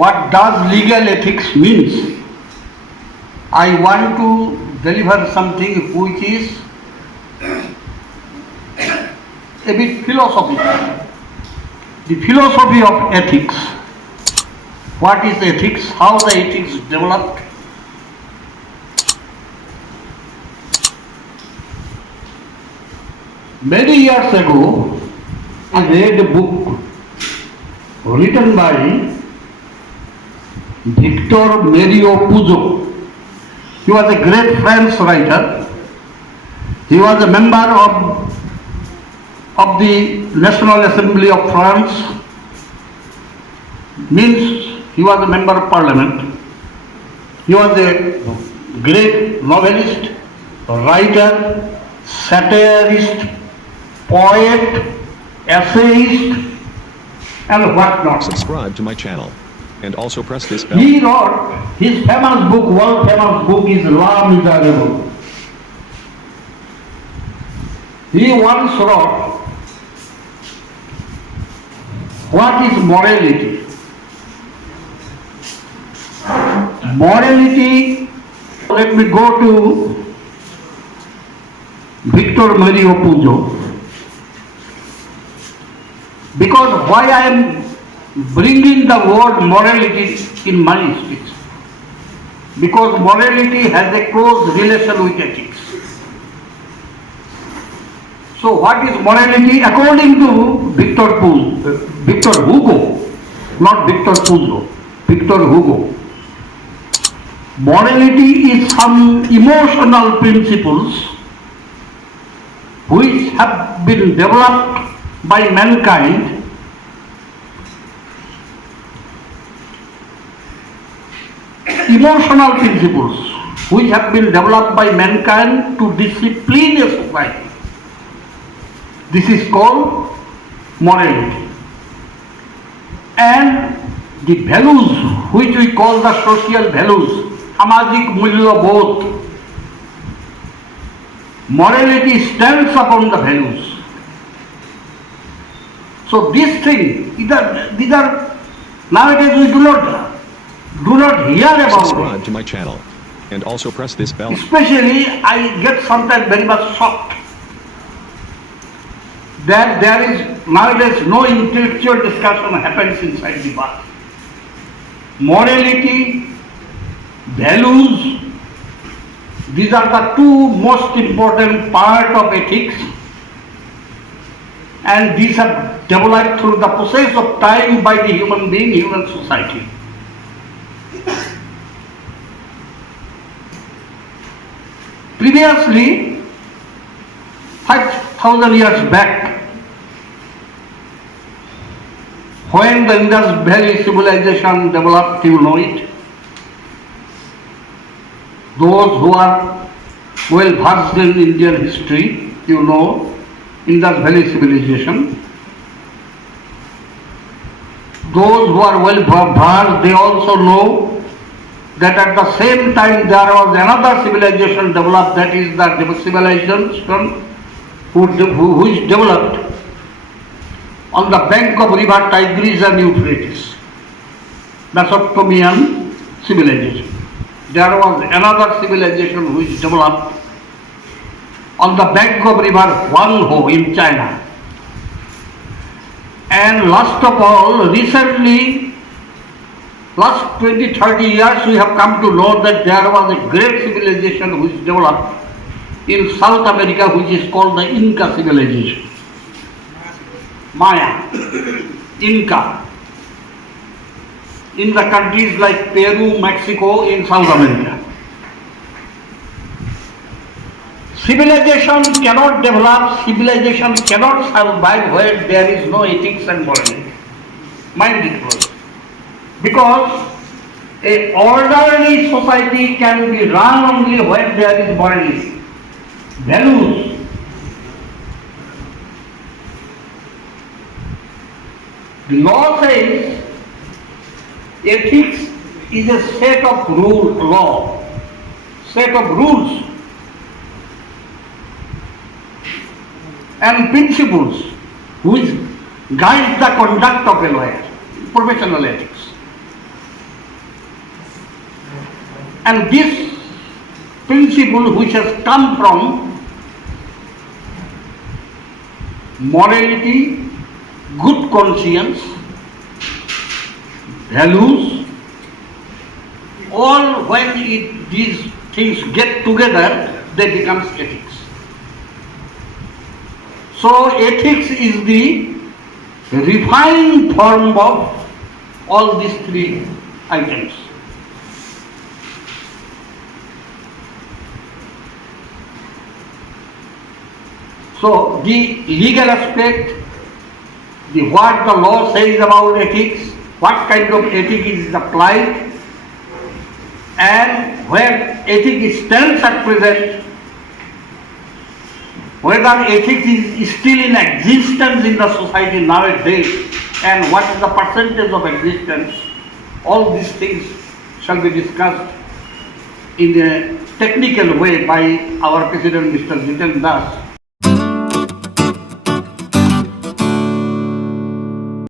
what does legal ethics means, I want to deliver something which is a bit philosophical. The philosophy of ethics. What is ethics? How the ethics developed? Many years ago, I read a book written by Victor Mario Puzo. He was a great French writer. He was a member of the National Assembly of France, means he was a member of parliament. He was a great novelist, writer, satirist, poet, essayist, and whatnot. Subscribe to my channel and also press this bell. He wrote his famous book, world famous book is La Miserable. He once wrote, what is morality? Morality, let me go to Victor Mario Puzo. Because why I am bringing the word morality in my speech? Because morality has a close relation with ethics. So what is morality? According to Victor Hugo, not Victor Puzo, Victor Hugo, morality is some emotional principles which have been developed by mankind emotional principles which have been developed by mankind to discipline a society. This is called morality. And the values which we call the social values, samajik mulyabodh, morality stands upon the values. So these things, these are nowadays we do not hear about. Subscribe to my channel and also press this bell. Especially I get sometimes very much shocked that there is nowadays no intellectual discussion happens inside the bus. Morality, values, these are the two most important part of ethics, and these are developed through the process of time by the human being, human society. Previously, 5,000 years back, when the Indus Valley civilization developed, you know it. Those who are well versed in Indian history, you know Indus Valley civilization. Those who are well versed, they also know that at the same time there was another civilization developed, that is the civilization which developed on the bank of river Tigris and Euphrates, Mesopotamian civilization. There was another civilization which developed on the bank of river Huanghe in China. And last of all, recently, last 20-30 years, we have come to know that there was a great civilization which developed in South America, which is called the Inca civilization. Maya, Inca, in the countries like Peru, Mexico, in South America. Civilization cannot develop, civilization cannot survive where there is no ethics and morality. Mind it close. Because a orderly society can be run only when there is morality, values. The law says ethics is a set of set of rules and principles which guide the conduct of a lawyer, professional ethics. And this principle which has come from morality, good conscience, values, all when these things get together, they become ethics. So ethics is the refined form of all these three items. So the legal aspect, what the law says about ethics, what kind of ethic is applied, and where ethics stands at present, whether ethics is still in existence in the society nowadays, and what is the percentage of existence, all these things shall be discussed in a technical way by our President Mr. Jiten Das.